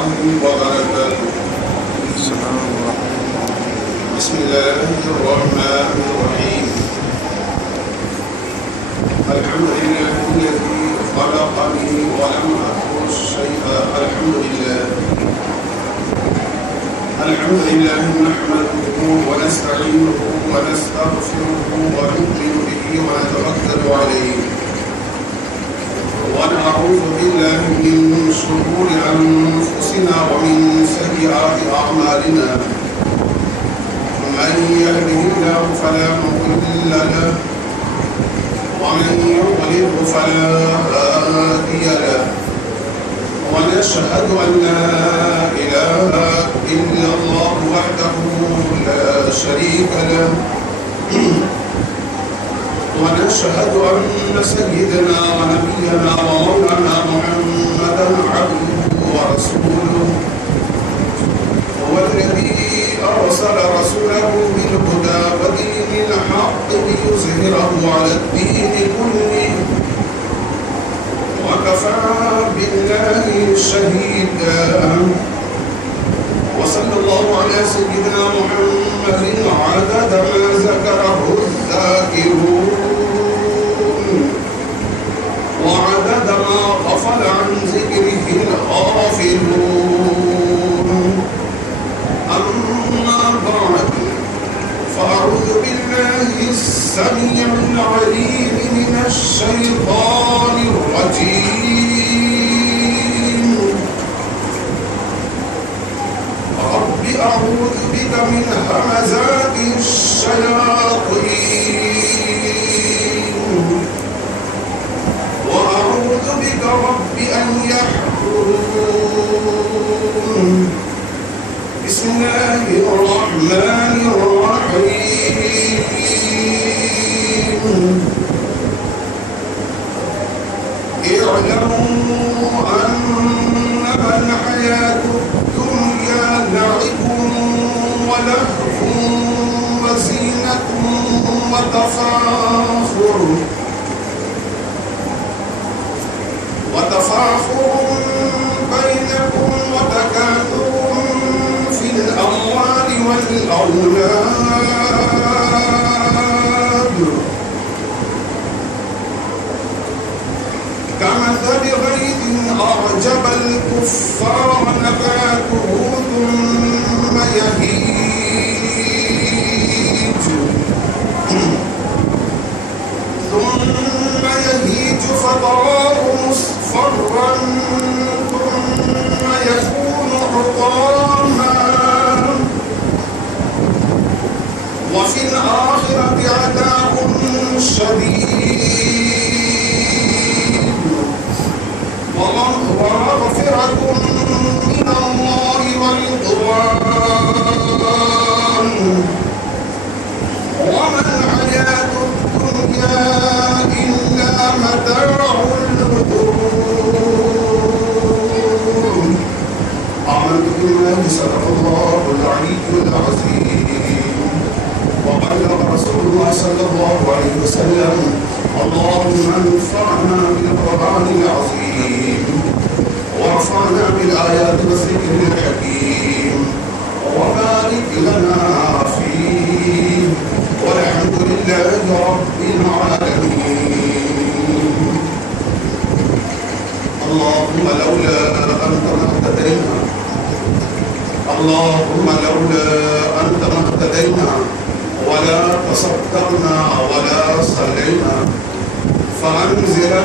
الله وبركاته. بسم الله الرحمن الرحيم. الحمد لله الذي خلقني ولم أكن شيئا. الحمد لله نحمده ونستعينه ونستغفره ونؤمن به ونتوكل عليه ونعوذ بالله من شرور أنفسنا ومن سيئات أعمالنا. من يهده الله فلا مضل له ومن يضلل فلا هادي له. ونشهد أن لا إله إلا الله وحده لا شريك له. ونشهد أن سيدنا ونبينا ومولانا محمدا عبده ورسوله. هو الذي أرسل رسوله بالهدى ودين الحق ليظهره على الدين كله وكفى بالله شهيدا. وصلى الله على سيدنا محمد عدد ما ذكره الذاكرون وعدد ما غفل عن ذكره الغافلون. أما بعد فأعوذ بالله السميع العليم من الشيطان الرجيم. رب أعوذ بك من همزات الشياطين وأعوذ بك رب أن يحضرون. بسم الله الرحمن الرحيم. اعلموا أنما الحياة الدنيا لعب ولهو وزينة وتفاخر بينكم وتكاثر في الأموال والأولاد كمثل غيث أعجب الكفار نباته ثم يهيج فتراه مصفرا ثم يكون حطاما وفي الآخرة عذاب شديد ومغفرة من الله ورضوان وما الحياة الدنيا إلا متاع الغرور. آمنت بالله صدق الله العلي العظيم وبلغ رسول الله صلى الله عليه وسلم. اللهم انفعنا بالقرآن العظيم وارفعنا بالآيات والذكر الحكيم وبارك لنا فيه والحمد لله رب العالمين. اللهم لولا أنت ما اهتدينا ولا تصدقنا ولا صلينا. فأنزلا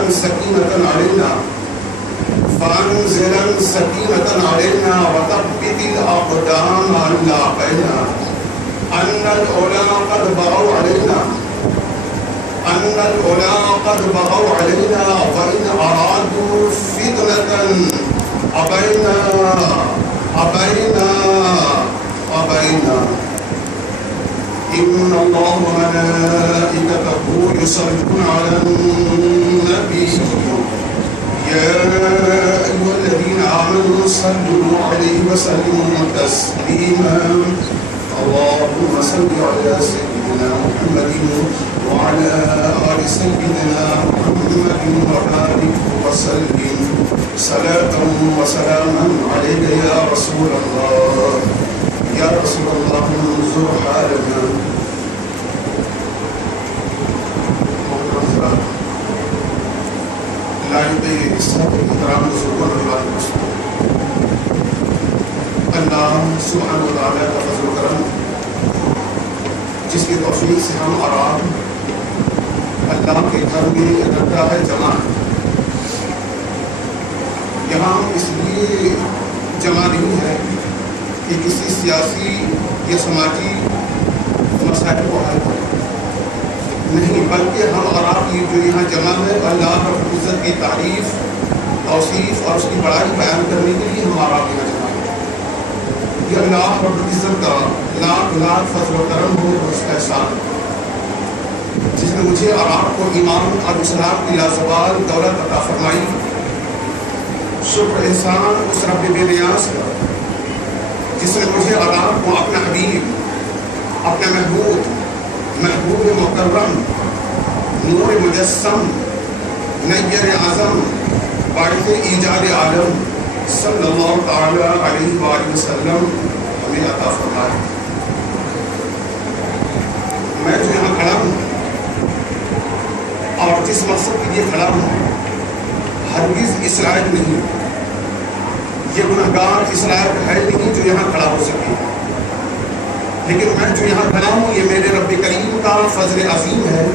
سكينة علينا وثبت الأقدام أن لاقينا. أن الأولى قد بغوا علينا وإن أرادوا فتنة أبينا. إن الله وملائكته يصلون على النبي يا أيها الذين آمنوا صلوا عليه وسلموا تسليما. اللهم صل على سيدنا محمد وعلى آل سيدنا محمد وبارك وسلم صلاة وسلاما عليه إليك يا رسول الله يا رسول الله انظر حالنا. لائق صدر احترام بزرگوں اور اللہ سبحانہ و تعالیٰ کا فضل و کرم جس کی توفیق سے ہم اور آپ اللہ کے گھر میں اکٹھا ہے جمع ہے. یہاں اس لیے جمع نہیں ہے کہ کسی سیاسی یا سماجی مسائل کو حل کریں، نہیں، بلکہ ہم اور آپ یہ جو یہاں جمع ہے اللہ رب العزت کی تعریف، توصیف اور اس کی بڑائی بیان کرنے کے لیے ہم اور آپ یہاں جمع ہیں. یہ اللہ رب العزت کا لاکھ لاکھ فضل و کرم ہو اور اس کا احسان جس نے مجھے اور آپ کو ایمان اور اسلام کی لازوال دولت عطا فرمائی. شکر احسان اس رب بے نیاز کا جس نے مجھے اور آپ کو اپنا حبیب، اپنا محبوب مکرم، نور مجسم، نیر اعظم، باعث ایجاد عالم صلی اللہ تعالی علیہ وآلہ وسلم ہمیں عطا فرمایا. میں جو یہاں کھڑا ہوں اور جس مقصد کے لیے کھڑا ہوں ہرگز اس لائق نہیں، یہ گنہگار اس لائق ہے نہیں جو یہاں کھڑا ہو سکے، لیکن میں جو یہاں کھڑا ہوں یہ میرے رب کریم کا فضل عظیم ہے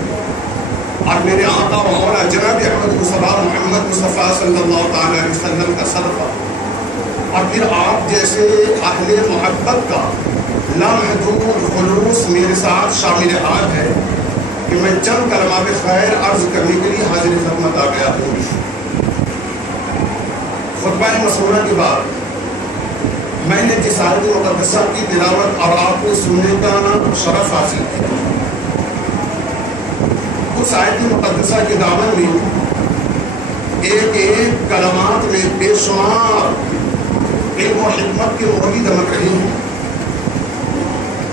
اور میرے آقا و مولا جناب احمد مصطفیٰ محمد مصطفیٰ صلی اللہ تعالی علیہ وسلم کا صدقہ، اور پھر آپ جیسے اہل محبت کا لامحدود خلوص میرے ساتھ شامل حال ہے کہ میں چند کلمات خیر عرض کرنے کے لیے حاضر خدمت آ گیا ہوں. خطبہ مسورہ کے بعد میں نے جس آیت مقدسہ کی تلاوت اور آپ کو سننے کا شرف حاصل کیا، اس آیت مقدسہ کے دامن میں ایک ایک کلمات میں بے شمار علم و حکمت کے مولی دمک رہی ہیں.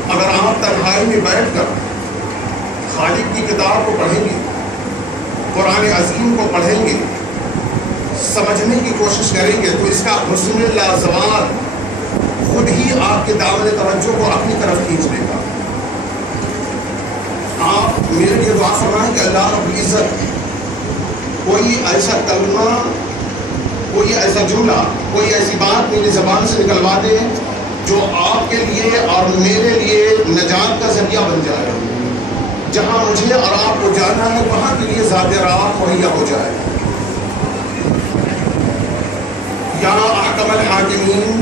اگر آپ تنہائی میں بیٹھ کر خالق کی کتاب کو پڑھیں گے، قرآن عظیم کو پڑھیں گے، سمجھنے کی کوشش کریں گے تو اس کا حسن لازوال خود ہی آپ کے دامن توجہ کو اپنی طرف کھینچ لے گا. آپ میرے لیے دعا فرمائیں کہ اللہ رب العزت کوئی ایسا کلمہ، کوئی ایسا جملہ، کوئی ایسی بات میری زبان سے نکلوا دے جو آپ کے لیے اور میرے لیے نجات کا ذریعہ بن جائے. جہاں مجھے اور آپ کو جانا ہے وہاں کے لیے ذات راہ مہیا ہو جائے. یا احکم الحاکمین،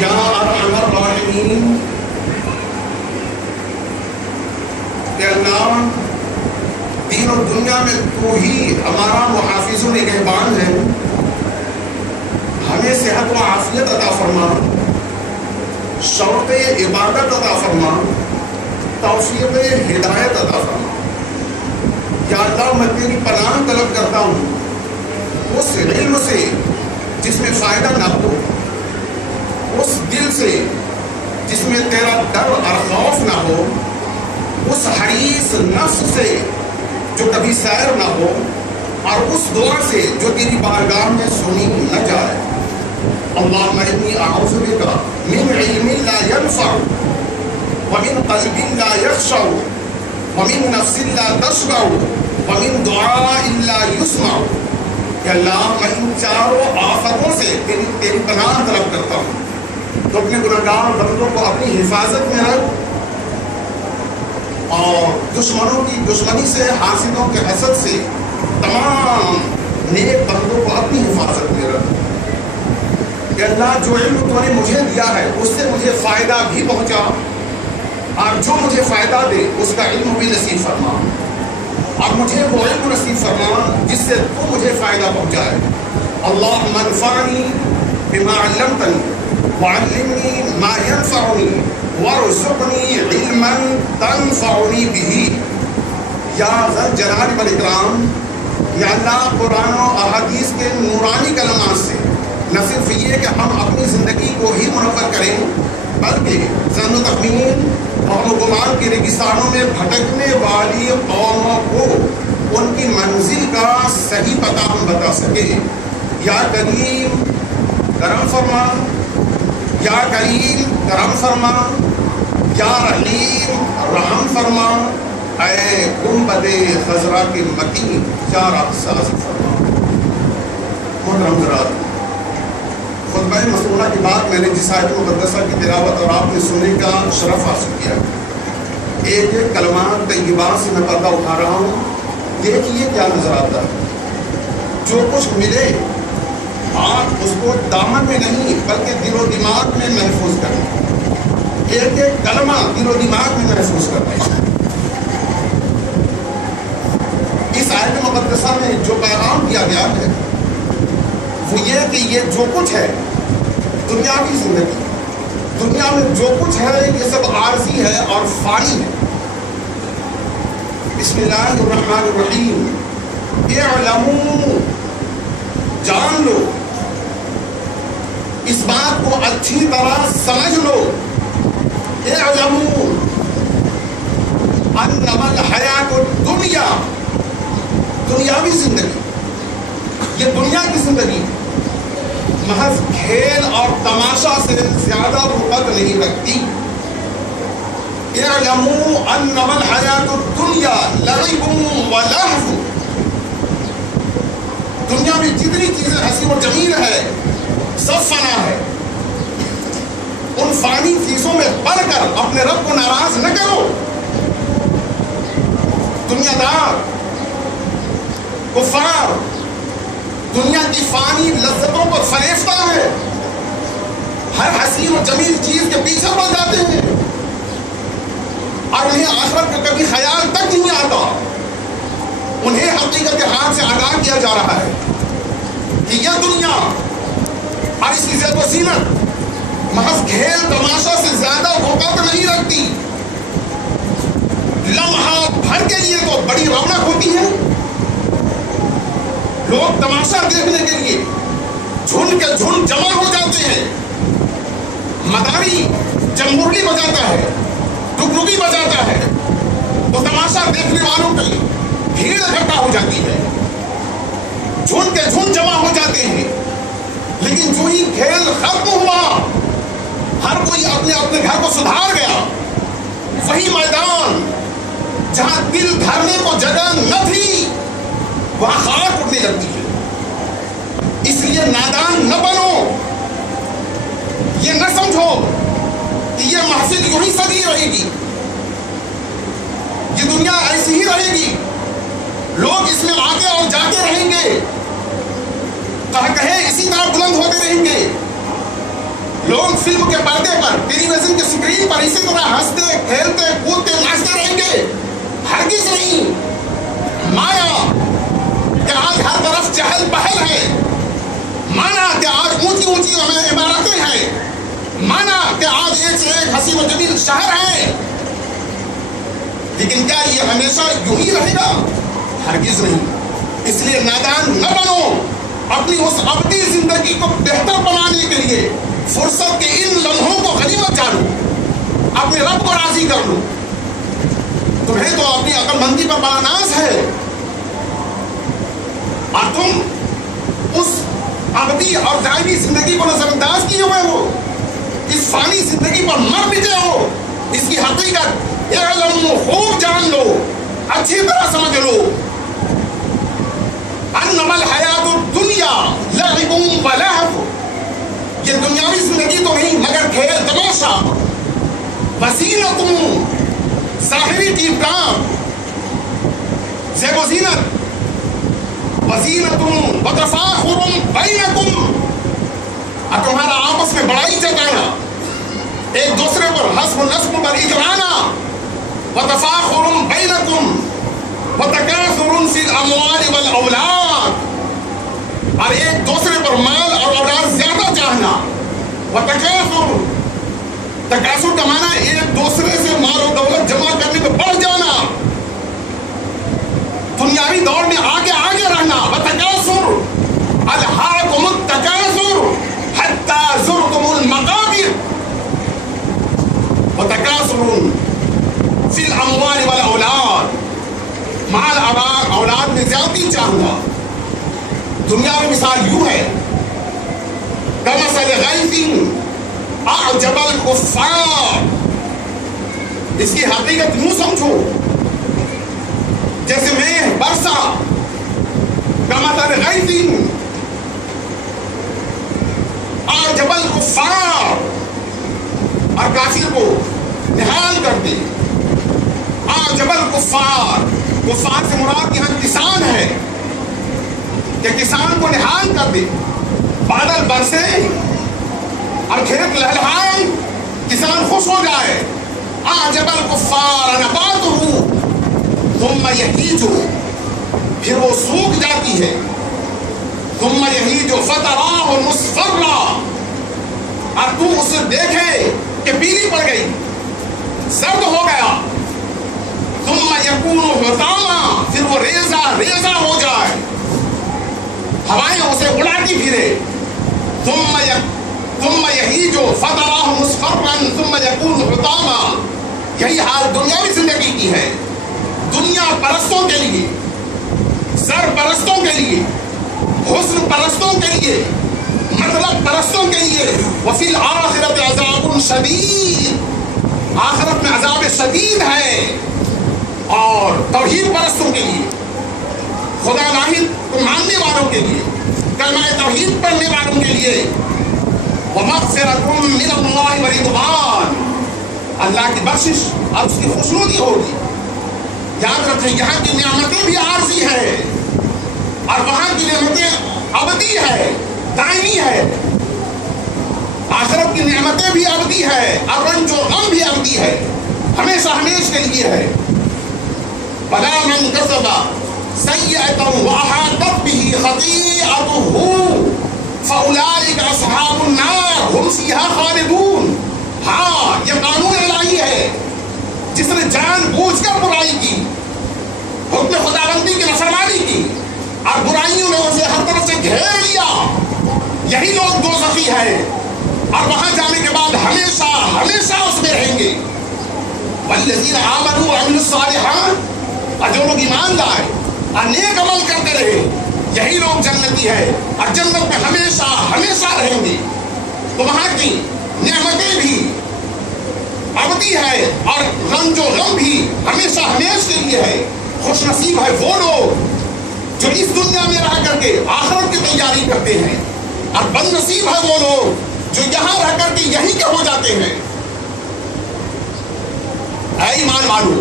یا ارحم الراحمین، کہ اللہ دین و دنیا میں تو ہی ہمارا محافظ و نگہبان ہے. ہمیں صحت و عافیت عطا فرما، شوق عبادت عطا فرما، توفیق ہدایت عطا فرما. یا اللہ میں تیری پناہ طلب کرتا ہوں اس علم سے جس میں فائدہ نہ ہو، اس دل سے جس میں تیرا ڈر اور خوف نہ ہو، اس حریص نفس سے جو کبھی سیر نہ ہو، اور اس دعا سے جو تیری بارگاہ میں سنی نہ جائے. اللہم انی اعوذ بک من علم لا ينفع ومن قلب لا يخشع ومن نفس لا تشبع ومن دعاء لا يسمع. کہ اللہ میں ان چاروں آفتوں سے تیری پناہ طلب کرتا ہوں. تو اپنے گناہگار بندوں کو اپنی حفاظت میں رکھ اور دشمنوں کی دشمنی سے، حاسدوں کے حسد سے تمام نیک بندوں کو اپنی حفاظت میں رکھ. کہ اللہ جو علم تو نے مجھے دیا ہے اس سے مجھے فائدہ بھی پہنچا، اور جو مجھے فائدہ دے اس کا علم بھی نصیب فرما، اور مجھے وہ علم نصیب فرما جس سے تو مجھے فائدہ پہنچائے. اللہم انفعنی بما علمتنی وعلمنی ما ینفعنی وارزقنی علما تنفعنی بہ. یا ذل جلال والاکرام، یا اللہ قرآن و احادیث کے نورانی کلمات سے نہ صرف یہ کہ ہم اپنی زندگی کو ہی منور کریں، بلکہ ظن و تخمین اور گمان کے ریگستانوں میں بھٹکنے والی قوموں کو ان کی منزل کا صحیح پتہ ہم بتا سکیں. یا کریم کرم فرما، یا کریم کرم فرما، یا رحیم رحم فرما، اے گنبد خضرا کے متین یا رب ساز فرما۔ محترم حضرات، خطبہ مسنونہ کے بعد میں نے جس آیت مقدسہ کی تلاوت اور آپ نے سننے کا شرف حاصل کیا، ایک ایک کلمات طیبات سے میں پردہ اٹھا رہا ہوں۔ دیکھیے کیا نظر آتا ہے۔ جو کچھ ملے آپ اس کو دامن میں نہیں بلکہ دل و دماغ میں محفوظ کریں، ایک ایک کلمہ دل و دماغ میں محفوظ کریں۔ اس آیت مقدسہ میں جو پیغام دیا گیا ہے وہ یہ کہ یہ جو کچھ ہے دنیاوی زندگی، دنیا میں جو کچھ ہے یہ سب عارضی ہے اور فانی ہے۔ بسم اللہ الرحمن الرحیم، اعلموا، جان لو، اس بات کو اچھی طرح سمجھ لو، اعلموا انما الحیات الدنیا، دنیاوی زندگی، یہ دنیا کی زندگی محض کھیل اور تماشا سے زیادہ رغبت نہیں رکھتی۔ اعلموا انما الحیات الدنیا لعب و لہو، دنیا میں جتنی چیزیں حسین و جمیل ہے سب فنا ہے۔ ان فانی چیزوں میں پڑھ کر اپنے رب کو ناراض نہ کرو۔ دنیا دار کفار دنیا کی فانی لذتوں کو فریفتہ ہے، ہر حسین و جمیل چیز کے پیچھے پڑ جاتے ہیں اور انہیں آخرت کا کبھی خیال تک نہیں آتا۔ انہیں حقیقت کے ہاتھ سے آگاہ کیا جا رہا ہے کہ یہ دنیا اور اس کی زیب و زینت محض کھیل تماشا سے زیادہ وقت نہیں رکھتی۔ لمحہ بھر کے لیے تو بڑی رونق ہوتی ہے، لوگ تماشا دیکھنے کے لیے جھنڈ کے جھنڈ جمع ہو جاتے ہیں۔ مداری جب مرلی بجاتا ہے، ڈگڈگی بجاتا ہے تو تماشا دیکھنے والوں کی بھیڑ اکٹھا ہو جاتی ہے، جھنڈ کے جھنڈ جمع ہو جاتے ہیں۔ لیکن جو ہی کھیل ختم ہوا، ہر کوئی اپنے اپنے گھر کو سدھار گیا، وہی میدان جہاں دل دھرنے کو جگہ نہ تھی وہاں خاک اٹھنے لگتی ہے۔ اس لیے نادان نہ بنو، یہ نہ سمجھو کہ یہ محفل یوں ہی سدی رہے گی، یہ دنیا ایسی ہی رہے گی، لوگ اس میں آتے اور جاتے رہیں گے، کہیں اسی طرح بلند ہوتے رہیں گے، لوگ فلم کے پردے پر، ٹیلی ویژن کے سکرین پر اسی طرح ہنستے کھیلتے کودتے ناچتے رہیں گے۔ ہرگز نہیں۔ مایا کہ آج ہر طرف چہل پہل ہے، مانا کہ آج اونچی اونچی عمارتیں ہیں، مانا کہ آج ایک سے ایک حسین و جمیل شہر ہے، لیکن کیا یہ ہمیشہ یوں ہی رہے گا؟ ہرگز نہیں۔ اس لیے نادان نہ بنو، اپنی اس ابدی زندگی کو بہتر بنانے کے لیے فرصت کے ان لمحوں کو غنیمت جانو، اپنے رب کو راضی کر لو۔ تمہیں تو اپنی عقل مندی پر بڑا ناز ہے اور تم اس ابدی اور دائمی زندگی کو نظر انداز کیے ہوئے ہو، اس فانی زندگی پر مر مٹے ہو۔ اس کی حقیقت اعلموا، خوب جان لو، اچھی طرح سمجھ لو، انما الحیات الدنیا لعب و لہو، یہ دنیاوی زندگی تو نہیں مگر کھیل تماشا، وزینت، ظاہری ٹیپ کام، زیب و زینت، وزینت وتفاخر بینکم، اور تمہارا آپس میں بڑائی جتانا، ایک دوسرے پر حسب و نسب پر اجرانا، وتفاخر بینکم وتکاثر فی الاموال والاولاد، اور ایک دوسرے پر مال اور اولاد زیادہ چاہنا، وتکاثر، تکاثر کا معنی ایک دوسرے سے مال و دولت جمع کرنے میں بڑھ جانا، دنیاوی دور میں آگے رہنا، وتکاثر الہاکم التکاثر حتی زرتم المقابر، وتکاثر فی الاموال والاولاد، مال اولاد میں زیادتی چاہوں گا۔ دنیا میں مثال یوں ہے، کمثل غیث اعجب الکفار. اس کی حقیقت یوں سمجھو جیسے میں برسا کمثل غیث اعجب الکفار، اور کافر کو نہال کر دے. اعجب الکفار، کفار سے مراد یہاں کسان ہے کہ کسان کو نہال کر دے. بادل برسے اور کھیت لہلہائے، کسان خوش ہو جائے. اعجب الکفار نباتہ ثم یہیج، پھر وہ سوکھ جاتی ہے. ثم یہیج فتراہ مصفرا، اور تو اسے دیکھے کہ پیلی پڑ گئی، زرد ہو گیا. ثم یکون حطاما، پھر وہ ریزہ ریزہ ہو جائے، ہوائیں اسے اڑاتی پھرے. ثم یہیج فتراہ مصفرا ثم یکون حطاما. یہی حال دنیاوی زندگی کی ہے. دنیا پرستوں کے لیے، زر پرستوں کے لیے، حسن پرستوں کے لیے، مطلب پرستوں کے لیے. وفی الآخرۃ عذاب شدید، آخرت میں عذاب شدید ہے. اور توحید پرستوں کے لیے، خدا واحد کو ماننے والوں کے لیے، کلمہ توحید پڑھنے والوں کے لیے. ومغفرۃ من اللہ ورضوان، اللہ کی بخشش اور اس کی خوشنودی ہوگی. یاد رکھیں یہاں کی نعمتیں بھی عارضی ہے اور وہاں کی نعمتیں ابدی ہے، دائمی ہے. آخرت کی نعمتیں بھی ابدی ہے اور رنج و غم بھی ابدی ہے، ہمیشہ ہمیشہ کے لیے ہے. بلا من کسب سیئۃ واحاطت بہ خطیئتہ فاولئک اصحاب النار هم فیہا خالدون. ہاں یہ قانون الہی ہے، جس نے جان بوجھ کر برائی کی، حکم خداوندی کی نافرمانی کی اور برائیوں نے اسے ہر طرف سے گھیر لیا، یہی لوگ دوزخی ہیں اور وہاں جانے کے بعد ہمیشہ ہمیشہ اس میں رہیں گے. والذین آمنوا وعملوا الصالحات، اور جو لوگ ایمان لائے اور نیک عمل کرتے رہے، یہی لوگ جنتی ہے اور جنت میں ہمیشہ ہمیشہ رہیں گے. تو وہاں کی نعمتیں بھی ابدی ہے اور رنج و غم بھی ہمیشہ ہمیشہ کے لیے ہے. خوش نصیب ہے وہ لوگ جو اس دنیا میں رہ کر کے آخرت کی تیاری کرتے ہیں، اور بد نصیب ہے وہ لوگ جو یہاں رہ کر کے یہی کے ہو جاتے ہیں. اے ایمان والو،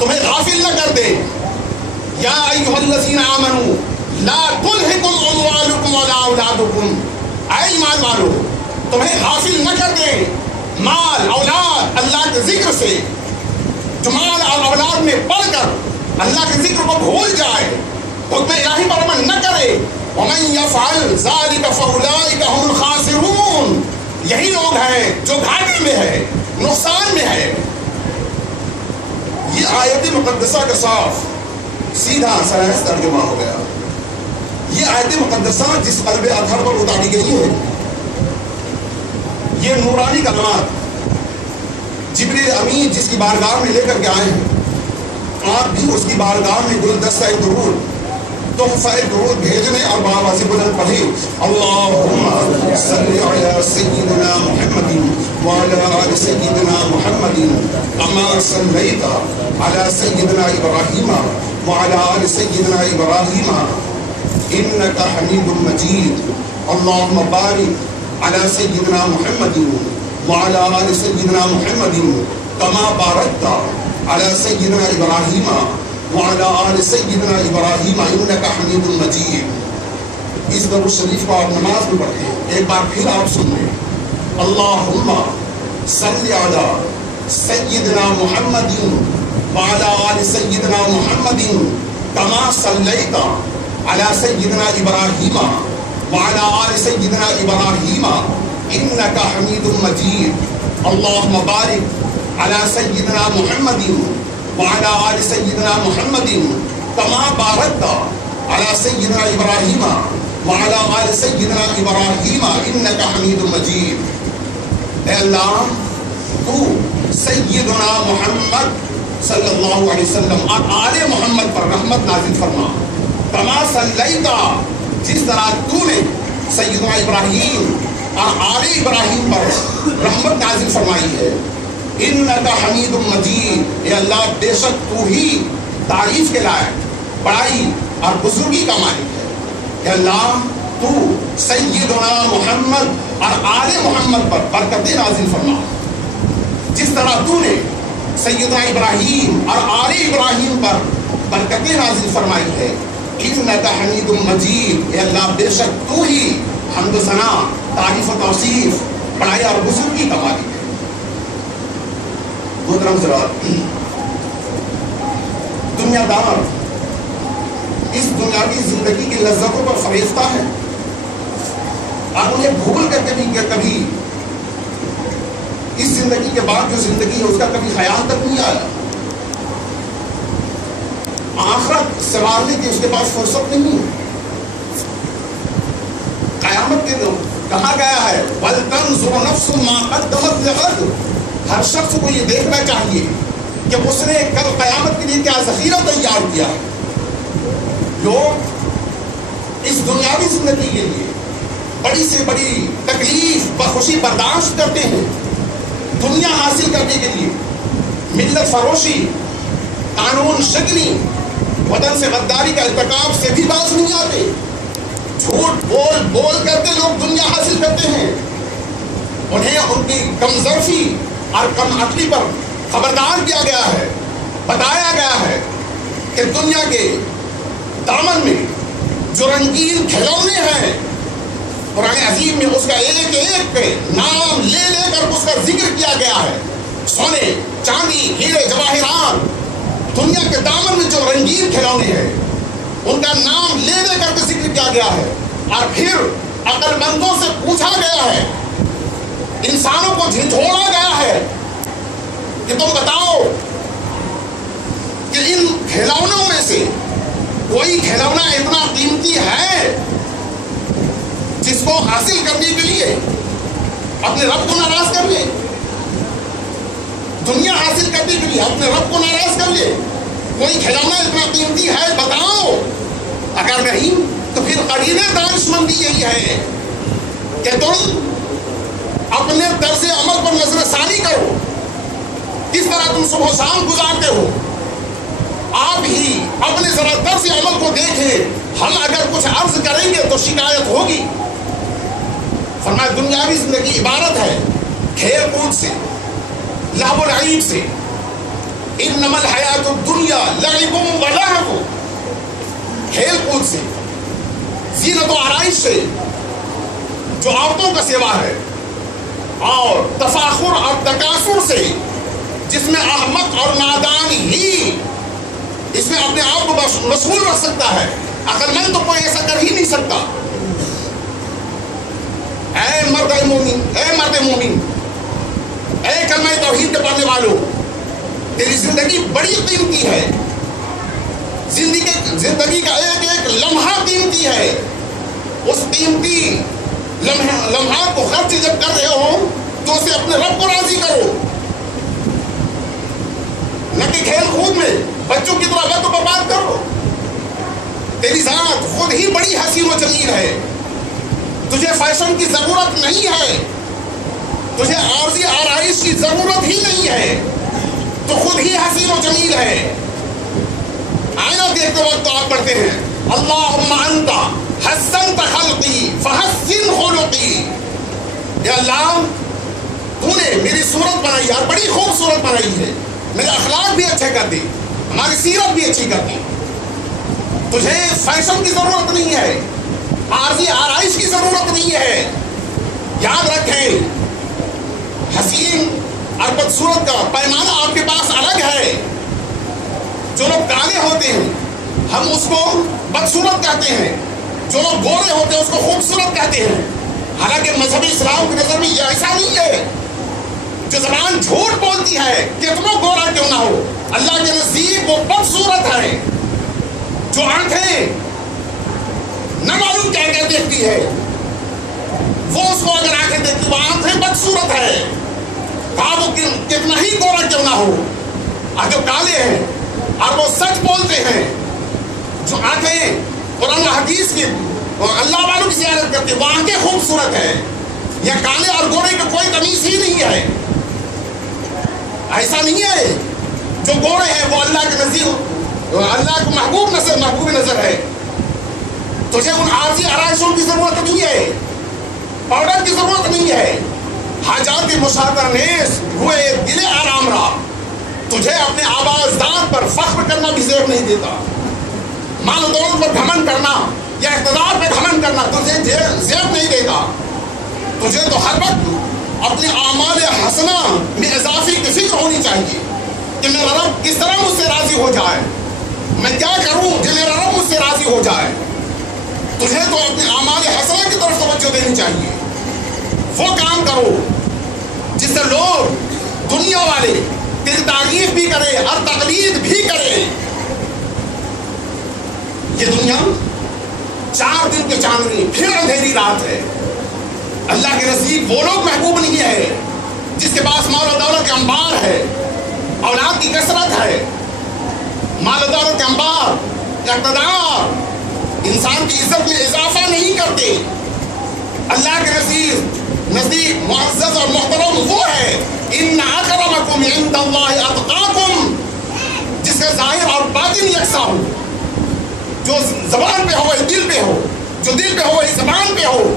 تمہیں غافل نہ کر دے. یا ایھا الذین آمنوا لا تلہکم اموالکم ولا اولادکم، اے ایمان والو تمہیں غافل نہ کر دے مال اولاد اللہ کے ذکر سے. جو مال اور اولاد میں پڑھ کر اللہ کے ذکر کو بھول جائے، حکم الہی پر عمل نہ کرے. ومن یفعل ذلک فاولئک هم الخاسرون، یہی لوگ ہیں جو گھاٹے میں ہے، نقصان میں ہے. یہ آیت مقدسہ کا صاف سیدھا سرحد ترجمہ ہو گیا. یہ آیت مقدسہ جس قلب اطہر پر اتاری گئی ہے، یہ نورانی کلمات جبریل امین جس کی بارگاہ میں لے کر کے آئے ہیں، آپ بھی اس کی بارگاہ میں گلدستہ درود، تحفہ درود بھیجنے اور بآواز بلند پڑھیں. اللہم صلی علی سیدنا محمد وعلی آل سیدنا محمد کما صلیت علی سیدنا ابراہیم وعلی آل سیدنا ابراہیم انک حمید مجید. اللہم بارک علی سیدنا محمد وعلی آل سیدنا محمد کما بارکت علی سیدنا ابراہیم وعلی آل سیدنا ابراہیم انک حمید مجید. اس درود شریف کو آپ نماز میں پڑھتے ہیں. ایک بار پھر آپ سن لیں. اللہم صلی علی سیدنا محمد وعلی آل سیدنا محمد کما صلیت علی سیدنا ابراہیم وعلی آل سیدنا ابراہیم انک حمید مجید. اللہم بارک علی سیدنا محمد وعلی آل سیدنا محمد کما بارکت علی سیدنا ابراہیم وعلی آل سیدنا ابراہیم انک حمید مجید. اے اللہ تو سیدنا محمد صلی اللہ علیہ وسلم اور آل محمد پر رحمت نازل فرما. کما صلیت، جس طرح تو نے سیدنا ابراہیم اور آل ابراہیم پر رحمت نازل فرمائی ہے. انک حمید مجید، اے اللہ بے شک تو ہی تعریف کے لائق، بڑائی اور بزرگی کا مالک ہے. کہ اللہ تو سیدنا محمد اور آل محمد پر برکتیں نازل فرما، جس طرح تو نے سیدنا ابراہیم اور آل ابراہیم پر برکتیں نازل فرمائی ہے. انک حمید مجید، اے اللہ بے شک تو ہی حمد و ثنا، تعریف و توصیف، بڑائی اور بزرگی کا مالک ہے. محترم حضرات، دنیا دار اس دنیاوی زندگی کی لذتوں پر فریفتہ ہے اور انہیں بھول کر کبھی اس زندگی کے بعد جو زندگی ہے اس کا کبھی خیال تک نہیں آیا. آخرت سنوارنے کی اس کے پاس فرصت نہیں ہے. قیامت کے دن کہا گیا ہے وَلْتَنْظُرْ نَفْسٌ مَا قَدَّمَتْ لِغَدٍ، ہر شخص کو یہ دیکھنا چاہیے کہ اس نے کل قیامت کے لیے کیا ذخیرہ تیار کیا ہے. لوگ اس دنیاوی زندگی کے لیے بڑی سے بڑی تکلیف بخوشی برداشت کرتے ہیں. دنیا حاصل کرنے کے لیے ملت فروشی، قانون شکنی، وطن سے غداری کا ارتکاب سے بھی باز نہیں آتے. جھوٹ بول بول کر کے لوگ دنیا حاصل کرتے ہیں. انہیں ان کی کم ظرفی اور کم عقلی پر خبردار کیا گیا ہے، بتایا گیا ہے کہ دنیا کے دامن میں جو رنگین کھلونے ہیں، قرآن عظیم میں اس کا ایک ایک پہ نام لے لے کر اس کا ذکر کیا گیا ہے. سونے، چاندی، ہیرے، جواہرات، دنیا کے دامن میں جو رنگین کھلونے ہیں ان کا نام لے لے کر کے ذکر کیا گیا ہے. اور پھر عقل مندوں سے پوچھا گیا ہے، انسانوں کو جھنجھوڑا گیا ہے کہ تم بتاؤ کہ ان کھلونوں میں سے کوئی کھلونا اتنا قیمتی ہے جس کو حاصل کرنے کے لیے اپنے رب کو ناراض کر لے، دنیا حاصل کرنے کے لیے اپنے رب کو ناراض کر لے. کوئی کھلونا اتنا قیمتی ہے بتاؤ. اگر نہیں تو پھر قرینہ دانش مندی یہی ہے کہ تم اپنے طرز عمل پر نظر ثانی کرو. کس طرح تم صبح و شام گزارتے ہو، آپ ہی اپنے ذرا طرز عمل کو دیکھیں. ہم اگر کچھ عرض کریں گے تو شکایت ہوگی. فرمایا دنیاوی زندگی عبارت ہے کھیل کود سے، لہو و لعب سے. انما الحیات الدنیا لعب و لہو، کھیل کود سے، زینت و آرائش سے جو عورتوں کا سیوا ہے، اور تفاخر اور تکاثر سے جس میں احمق اور نادان ہی اس میں اپنے آپ کو مشغول رکھ سکتا ہے. عقل مند تو کوئی ایسا کر ہی نہیں سکتا. اے مرد مومن، اے مرد مومن، اے کلمہ توحید کے پڑھنے والوں، تیری زندگی بڑی قیمتی ہے. زندگی کا ایک ایک لمحہ قیمتی ہے. اس قیمتی لمحات کو خرچ جب کر رہے ہو تو اسے اپنے رب کو راضی کرو، نہ کہ کھیل کود میں بچوں کی طرح وقت برباد کرو. تیری ذات خود ہی بڑی حسین و جمیل ہے. تجھے فیشن کی ضرورت نہیں ہے، تجھے عارضی آرائش کی ضرورت ہی نہیں ہے. تو خود ہی حسین و جمیل ہے. آئینہ دیکھتے وقت آپ پڑھتے ہیں اللہم انت حسنت خلقی فحسن خلقی. یا اللہ تو نے میری صورت بنائی اور بڑی خوبصورت بنائی ہے، میرے اخلاق بھی اچھے کر دی، ہماری سیرت بھی اچھی کر دی. تجھے فیشن کی ضرورت نہیں ہے، عارضی آرائش کی ضرورت نہیں ہے. یاد رکھیں حسین اور بدصورت کا پیمانہ آپ کے پاس الگ ہے. جو لوگ کالے ہوتے ہیں ہم اس کو بدصورت کہتے ہیں، جو لوگ گورے ہوتے ہیں اس کو خوبصورت کہتے ہیں. حالانکہ مذہب اسلام کی نظر میں یہ ایسا نہیں ہے. جو زبان جھوٹ بولتی ہے کتنا گورا کیوں نہ ہو، اللہ کے نزدیک وہ بدصورت ہے. جو آنکھیں نہ معلوم کیا کیا دیکھتی ہے وہ اس کو اگر آنکھیں دیکھتی وہ آنکھیں بدصورت ہے. کہا وہ کتنا ہی گورا کیوں نہ ہو. اور جو کالے ہیں اور وہ سچ بولتے ہیں، جو آنکھیں قرآن و حدیث کی اور اللہ والوں کی زیارت کرتے ہیں، وہ آنکھیں خوبصورت ہے. یا کالے اور گورے کا کوئی تمیز ہی نہیں ہے. ایسا نہیں ہے جو گورے ہیں وہ اللہ کے نزدیک اللہ کو محبوب نظر ہے. تجھے ان عارضی آرائشوں کی ضرورت نہیں ہے، پاؤڈر کی ضرورت نہیں ہے. حاجات مشاہدہ نیز ہوئے دل آرام رہا. تجھے اپنے آبازدار پر فخر کرنا بھی زیب نہیں دیتا. مال و دولت پر گھمنڈ کرنا یا اقتدار پہ گھمنڈ کرنا تجھے زیب نہیں دیتا. تجھے تو ہر وقت اپنے اعمال حسنہ میں اضافی کی فکر ہونی چاہیے کہ میرا رب کس طرح مجھ سے راضی ہو جائے، میں کیا کروں کہ میرا رب مجھ سے راضی ہو جائے. تجھے تو اپنے اعمال حسنہ کی طرف توجہ دینی چاہیے. وہ کام کرو جس سے لوگ دنیا والے تیری تعریف بھی کرے اور تقلید بھی کرے. یہ دنیا 4 دن کے چاندنی پھر اندھیری رات ہے. اللہ کے نزدیک وہ لوگ محبوب نہیں ہے جس کے پاس مال و دولت کے انبار ہے، اولاد کی کثرت ہے. مال و دولت کے انبار، اقتدار انسان کی عزت میں اضافہ نہیں کرتے. اللہ کے نزدیک معزز اور محترم وہ ہے ان اکرمکم عند اللہ اتقاکم، جس کا ظاہر اور باطن یکساں ہو. جو زبان پہ ہو وہی دل پہ ہو، جو دل پہ ہو وہی زبان پہ ہو.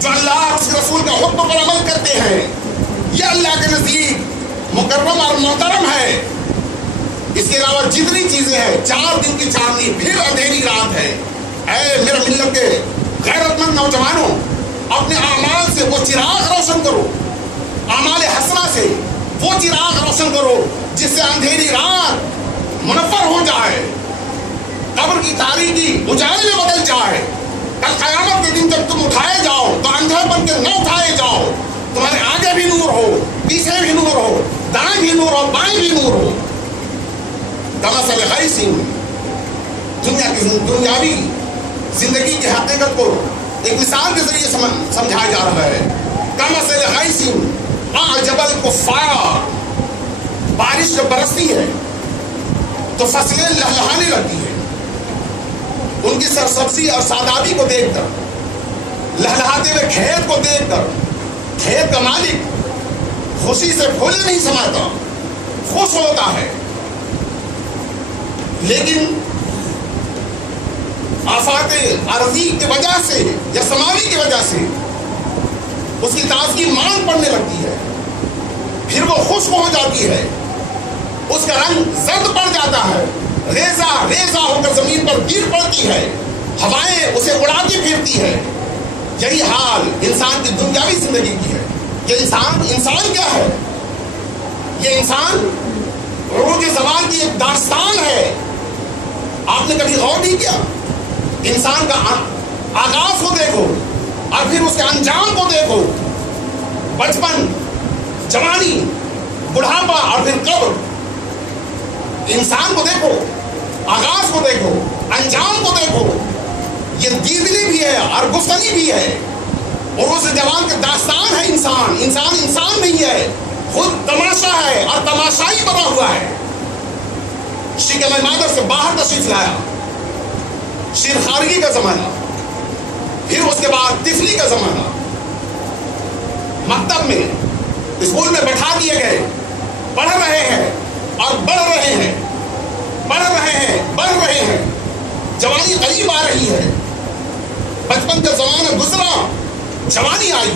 جو اللہ اس کے رسول کا حکم پر عمل کرتے ہیں یہ اللہ کے نزدیک مکرم اور محترم ہے. اس کے علاوہ جتنی چیزیں ہیں 4 دن کی چاندنی پھر اندھیری رات ہے. اے میرے ملت کے غیرت مند نوجوانوں، اپنے اعمال سے وہ چراغ روشن کرو، اعمال حسنہ سے وہ چراغ روشن کرو جس سے اندھیری رات منور ہو جائے، قبر کی تاریکی اجالے میں بدل جائے. کل قیامت کے دن جب تم اٹھائے جاؤ تو اندھے بن کے نہ اٹھائے جاؤ. تمہارے آگے بھی نور ہو، پیچھے بھی نور ہو، دائیں بھی نور ہو، بائیں بھی نور ہو. کمثل غیث، دنیاوی زندگی کی حقیقت کو ایک مثال کے ذریعے سمجھایا جا رہا ہے. کمثل غیث اعجب الکفار، بارش جب برستی ہے تو فصلیں لہلہانے لگتی ہیں. ان کی سرسبزی اور سادابی کو دیکھ کر، لہلہاتے ہوئے کھیت کو دیکھ کر، کھیت کا مالک خوشی سے پھولے نہیں سماتا، خوش ہوتا ہے. لیکن آفات ارضی کی وجہ سے یا سماوی کی وجہ سے اس کی تازگی مانگ پڑنے لگتی ہے، پھر وہ خشک ہو جاتی ہے، اس کا رنگ زرد پڑ جاتا ہے، ریزہ ہو کر زمین پر گر پڑتی ہے، ہوائیں اسے اڑاتی پھرتی ہے. یہی حال انسان کی دنیاوی زندگی کی ہے. یہ انسان کیا ہے؟ یہ انسان عروج زوال کی ایک داستان ہے. آپ نے کبھی غور نہیں کیا؟ انسان کا آغاز کو دیکھو اور پھر اس کے انجام کو دیکھو. بچپن، جوانی، بڑھاپا اور پھر قبر. انسان کو دیکھو، آغاز کو دیکھو، انجام کو دیکھو. یہ دیدنی بھی ہے اور گفتگی بھی ہے. اور اس جوان کا داستان ہے. انسان نہیں ہے، خود تماشا ہے اور تماشائی بنا ہوا ہے. شکم مادر سے باہر تشریف لایا، شیر خارگی کا زمانہ، پھر اس کے بعد طفلی کا زمانہ. مکتب میں، اسکول میں بٹھا دیے گئے، پڑھ رہے ہیں اور بڑھ رہے ہیں، بڑھ رہے ہیں. جوانی قریب آ رہی ہے. بچپن کا زمانہ گزرا، جوانی آئی.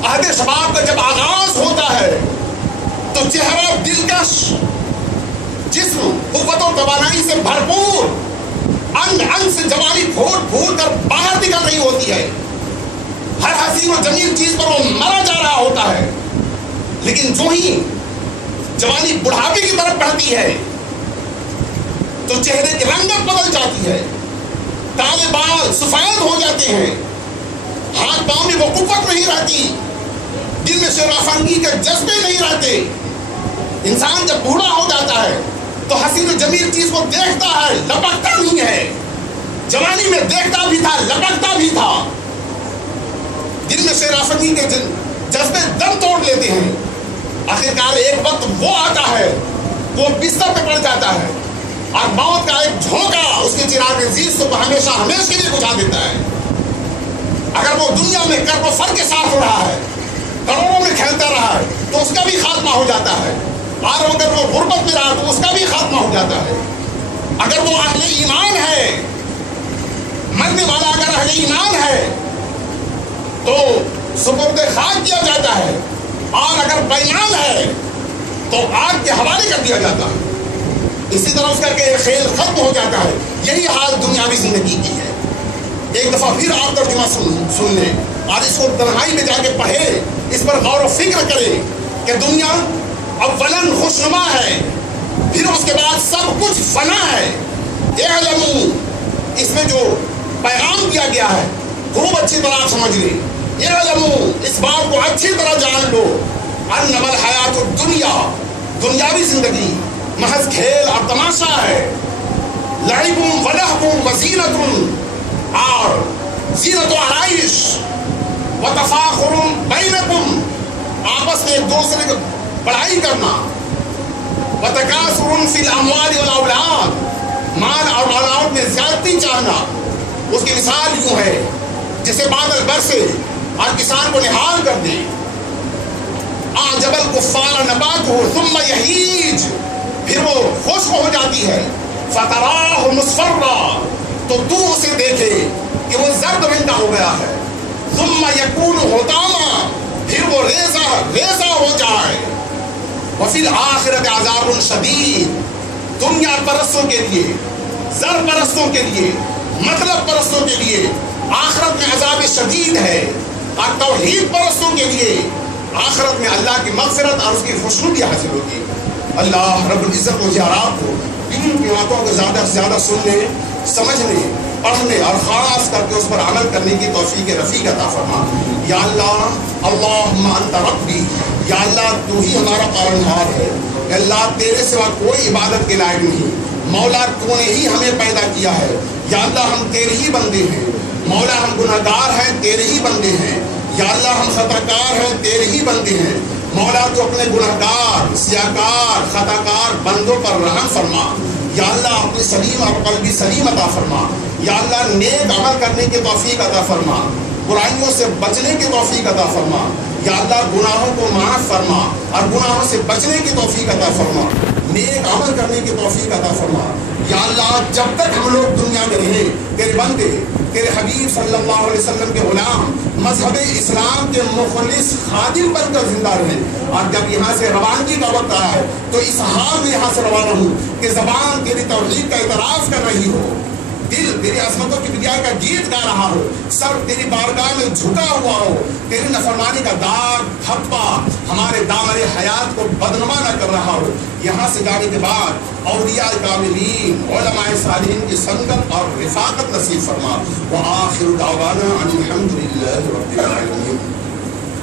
عہد شباب کا جب آغاز ہوتا ہے تو چہرہ دلکش، جسم قوت و توانائی سے بھرپور، انگ سے جوانی پھوٹ کر باہر نکل رہی ہوتی ہے. ہر حسین و جمیل چیز پر وہ مرا جا رہا ہوتا ہے. لیکن جو ہی جوانی بڑھاپے کی طرف بڑھتی ہے تو چہرے کی رنگت بدل جاتی ہے. کالے بال سفید ہو جاتے ہیں، ہاتھ پاؤں میں وہ قوت نہیں رہتی، دل میں شرافنگی کے جذبے نہیں رہتے. انسان جب بوڑھا ہو جاتا ہے تو حسین و جمیل چیز کو دیکھتا ہے، لپکتا نہیں ہے. جوانی میں دیکھتا بھی تھا، لپکتا بھی تھا. دل میں شرافنگی کے جذبے دم توڑ لیتے ہیں. آخرکار ایک وقت وہ آتا ہے، وہ بستر پہ پڑ جاتا ہے اور موت کا ایک جھونکا اس کے چراغ عزیز کو ہمیشہ کے لیے بجھا دیتا ہے. اگر وہ دنیا میں کرب و فر کے ساتھ رہا ہے، کروڑوں میں کھیلتا رہا ہے، تو اس کا بھی خاتمہ ہو جاتا ہے، اور اگر وہ غربت میں رہا تو اس کا بھی خاتمہ ہو جاتا ہے۔ اگر وہ اہل ایمان ہے، مرنے والا اگر اہل ایمان ہے تو سپرد خاک کیا جاتا ہے، اور اگر بے ایمان ہے تو آگ کے حوالے کر دیا جاتا ہے۔ اسی طرح اس کا کہ کھیل ختم ہو جاتا ہے۔ یہی حال دنیاوی زندگی کی ہے۔ ایک دفعہ پھر آپ ترجمہ سن لیں اور اس کو تنہائی میں جا کے پڑھے، اس پر غور و فکر کرے کہ دنیا اولاً خوشنما ہے، پھر اس کے بعد سب کچھ فنا ہے۔ اعلموا، اس میں جو پیغام دیا گیا ہے خوب اچھی طرح سمجھ لیں۔ اعلموا، اس بات کو اچھی طرح جان لو، انما الحیات الدنیا، دنیاوی زندگی محض کھیل اور تماشا ہے۔ لعب و لہو و زینت، اور زینت و آرائش، و تفاخر بینکم، آپس میں ایک دوسرے کو بڑائی کرنا، و تکاثر فی الاموال والاولاد، مال اور اولاد میں زیادتی چاہنا۔ اس کی مثال یوں ہے جسے بادل برسے اور کسان کو نہال کر دے۔ اعجب الکفار نباتہ ثم یہیج، پھر وہ خشک ہو جاتی ہے۔ فتراہ مصفرا، تو تو اسے دیکھے کہ وہ زرد رنگ کا ہو گیا ہے۔ ثم یکون حطاما، پھر وہ ریزہ ہو جائے۔ وفی الآخرۃ عذاب شدید، دنیا پرستوں کے لیے، زر پرستوں کے لیے، مطلب پرستوں کے لیے آخرت میں عذاب شدید ہے، اور توحید پرستوں کے لیے آخرت میں اللہ کی مغفرت اور اس کی خوشنودی حاصل ہوگی۔ اللہ رب العزت مجھے اور آپ کو ان کی باتوں کو زیادہ سے زیادہ سننے، سمجھنے، پڑھنے اور خاص کر کے اس پر عمل کرنے کی توفیق رفیق عطا فرما۔ یا اللہ، اللہم انت ربی، یا اللہ تو ہی ہمارا پالنہار ہے۔ یا اللہ تیرے سوا کوئی عبادت کے لائق نہیں۔ مولا تو نے ہی ہمیں پیدا کیا ہے۔ یا اللہ ہم تیرے ہی بندے ہیں۔ مولا ہم گناہگار ہیں، تیرے ہی بندے ہیں۔ یا اللہ ہم خطاکار ہیں، تیرے ہی بندے ہیں۔ مولا تو اپنے گناہگار، سیاکار، خطاکار بندوں پر رحم فرما۔ یا اللہ اپنی سلیم اور قلبی سلیم عطا فرما۔ یا اللہ نیک عمل کرنے کی توفیق عطا فرما، برائیوں سے بچنے کی توفیق عطا فرما۔ یا اللہ گناہوں کو معاف فرما اور گناہوں سے بچنے کی توفیق عطا فرما، نیک عمل کرنے کی توفیق عطا فرما۔ یا اللہ جب تک ہم لوگ دنیا میں رہیں، تیرے بندے، تیرے حبیب صلی اللہ علیہ وسلم کے غلام، مذہب اسلام کے مخلص خادم بن کر زندہ رہیں، اور جب یہاں سے روانگی کا وقت آیا ہے تو اس حال میں یہاں سے روانہ ہوں کہ زبان تیری توحید کا اعتراف کر رہی ہو، دل تیری عظمتوں کی بدیائی کا گیت گا رہا ہو، سر تیری بارگاہ میں جھکا ہوا ہو، تیری نافرمانی کا داغ دھبا ہمارے دامن حیات کو بدنما نہ کر رہا ہو۔ یہاں سے جانے کے بعد اولیاء کاملین، علماء صالحین کی سنگت اور رفاقت نصیب فرما۔ وآخر دعوانا ان الحمد للہ رب العالمین۔